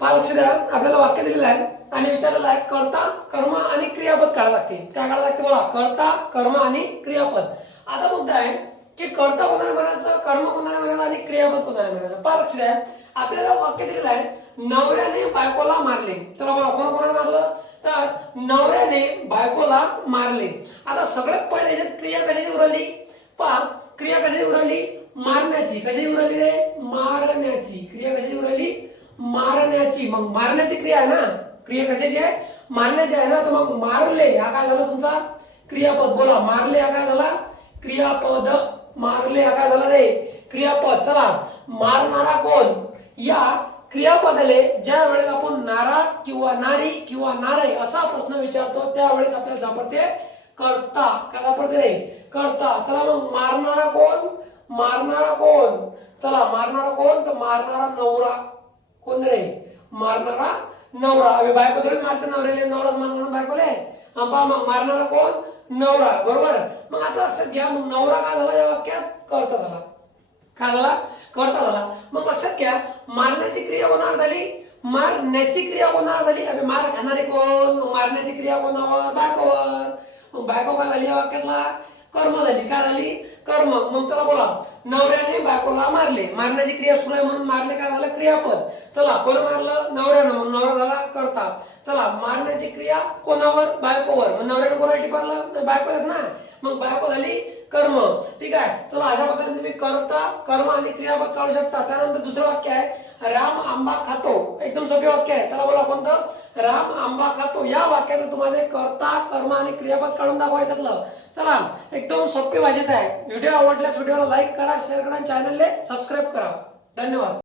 पहा लक्ष द्या आपल्याला वाक्य दिलेलं आहे. आणि विचारलेलं आहे कर्ता कर्म आणि क्रियापद काढावं लागते काय काढायला लागते बोला कर्ता कर्म आणि क्रियापद. आता मुद्दा आहे की कर्ता कोणाला म्हणायचं कर्म कोणाला म्हणायचं आणि क्रियापद कोणाला म्हणायचं पहा लक्ष द्या. आपल्याला वाक्य दिलेलं आहे नवऱ्याने बायकोला मारले. चला बघा कोणा कोणाला मारलं? तर नवऱ्याने बायकोला मारले. आता सगळ्यात पहिले याच्यात क्रिया कशाची उरली? पहा क्रिया कशाची उरली? मारण्याची. कशाची उरली रे? मारण्याची. क्रिया कशाची उरली? मारण्याची मग मारण्याची क्रिया आहे ना? क्रिया कशाची आहे? मारण्याची आहे ना? तर मग मारले हा काय झाला तुमचा क्रियापद. बोला मारले हा काय झाला क्रियापद. मारले हा काय झाला रे क्रियापद. चला मारणारा कोण? या क्रियापदाले ज्या वेळेला आपण नारा किंवा नारी किंवा नारे असा प्रश्न विचारतो त्यावेळेस आपल्याला सापडते करता. काय सापडते रे? करता. चला मग मारणारा कोण? मारणारा कोण? चला मारणारा कोण? तर मारणारा नवरा. कोण रे? मारणारा नवरा. अभि बायको थोडी मारते नवऱ्याले. नवराच मारणार बायकोले. आंबा पहा मग मारणारा कोण? नवरा. बरोबर? मग आता लक्षात घ्या मग नवरा काय झाला या वाक्यात? करता झाला. का झाला? करता झाला. मग लक्षात घ्या मारण्याची क्रिया होणार झाली. मारण्याची क्रिया होणार झाली. अभि मार खाणारे कोण? मग मारण्याची क्रिया कोणावर? बायकोवर. मग बायको काय झाली या वाक्यातला? कर्म झाली. काय झाली? कर्म. मग त्याला बोला नवऱ्याने बायकोला मारले. मारण्याची क्रिया सुरू आहे म्हणून मारले काय झालं? क्रियापद. चला कोण मारलं? नवऱ्यानं. म्हणून नवरा झाला करता. चला मारण्याची क्रिया कोणावर? बायकोवर. मग नवऱ्याने कोणाला टिपारलं बायकोच ना. मग बायको झाली कर्म. ठीक आहे. चला अशा पद्धतीने तुम्ही करता कर्म आणि क्रियापद काढू शकता. त्यानंतर दुसरं वाक्य आहे राम आंबा खातो. एकदम सोपे वाक्य आहे. त्याला बोला कोणतं? राम आंबा खातो. या वाक्याने तुम्हाला करता कर्म आणि क्रियापद काढून दाखवायचं चला एकदम सोपी भाषेत आहे. व्हिडिओ आवडल्यास व्हिडिओला लाईक करा शेअर करा आणि चॅनलला सबस्क्राईब करा. धन्यवाद.